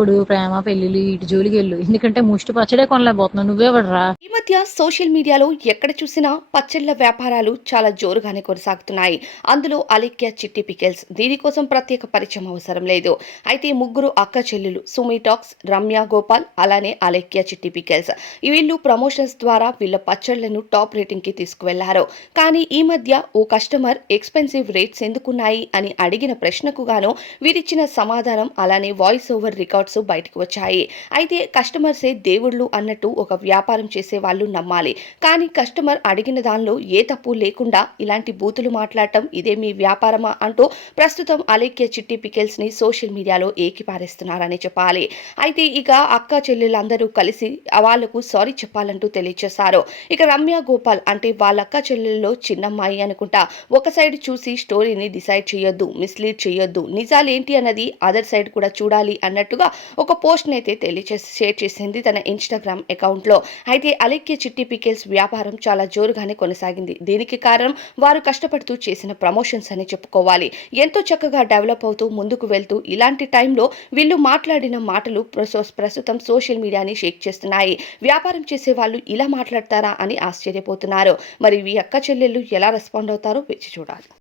చిన్నప్పుడు ప్రేమ పెళ్ళిళ్ళు ఇటు జోలికి వెళ్ళు ఎందుకంటే ముష్టి పచ్చడే కొనలేకపోతున్నావు. నువ్వెవడరా? ఈ మధ్య సోషల్ మీడియాలో ఎక్కడ చూసినా పచ్చళ్ళ వ్యాపారాలు చాలా జోరుగానే కొనసాగుతున్నాయి. అందులో అలెక్య చిట్టి పికెల్స్. దీనికోసం ప్రత్యేక పరిచయం అవసరం లేదు. అయితే ముగ్గురు అక్క చెల్లెలు సుమిటాక్స్ రమ్య గోపాల్ అలానే అలెక్య చిట్టి పికెల్స్. వీళ్ళు ప్రమోషన్స్ ద్వారా వీళ్ళ పచ్చళ్ళను టాప్ రేటింగ్కి తీసుకువెళ్ళారు. కానీ ఈ మధ్య ఓ కస్టమర్ ఎక్స్పెన్సివ్ రేట్స్ ఎందుకున్నాయి అని అడిగిన ప్రశ్నకు గాను వీరిచ్చిన సమాధానం అలానే వాయిస్ ఓవర్ రికార్డ్ రికార్డ్స్ బయటకు వచ్చాయి. అయితే కస్టమర్సే దేవుళ్ళు అన్నట్టు ఒక వ్యాపారం చేసే వాళ్ళు నమ్మాలి. కానీ కస్టమర్ అడిగిన దానిలో ఏ తప్పు లేకుండా ఇలాంటి బూతులు మాట్లాడటం ఇదే మీ వ్యాపారమా అంటూ ప్రస్తుతం అలేఖ్య చిట్టి పికెల్స్ని సోషల్ మీడియాలో ఏకిపారేస్తున్నారని చెప్పాలి. అయితే ఇక అక్క చెల్లెలందరూ కలిసి వాళ్ళకు సారీ చెప్పాలంటూ తెలియజేశారు ఇక రమ్య గోపాల్ అంటే వాళ్ళ అక్క చెల్లెల్లో చిన్నమ్మాయి అనుకుంటా. ఒక సైడ్ చూసి స్టోరీని డిసైడ్ చేయొద్దు మిస్లీడ్ చేయొద్దు. నిజాలేంటి అన్నది అదర్ సైడ్ కూడా చూడాలి అన్నట్టుగా ఒక పోస్ట్ అయితే తెలియచేసి షేర్ చేసింది తన ఇన్స్టాగ్రామ్ అకౌంట్లో. అయితే అలెక్య చిట్టి పికెల్స్ వ్యాపారం చాలా జోరుగానే కొనసాగింది. దీనికి కారణం వారు కష్టపడుతూ చేసిన ప్రమోషన్స్ అని చెప్పుకోవాలి. ఎంతో చక్కగా డెవలప్ అవుతూ ముందుకు వెళ్తూ ఇలాంటి టైంలో వీళ్ళు మాట్లాడిన మాటలు ప్రసో- ప్రస్తుతం సోషల్ మీడియాని షేక్ చేస్తున్నాయి. వ్యాపారం చేసే వాళ్ళు ఇలా మాట్లాడతారా అని ఆశ్చర్యపోతున్నారు. మరి ఈ అక్క చెల్లెళ్ళు ఎలా రెస్పాండ్ అవుతారో వేచి చూడాలి.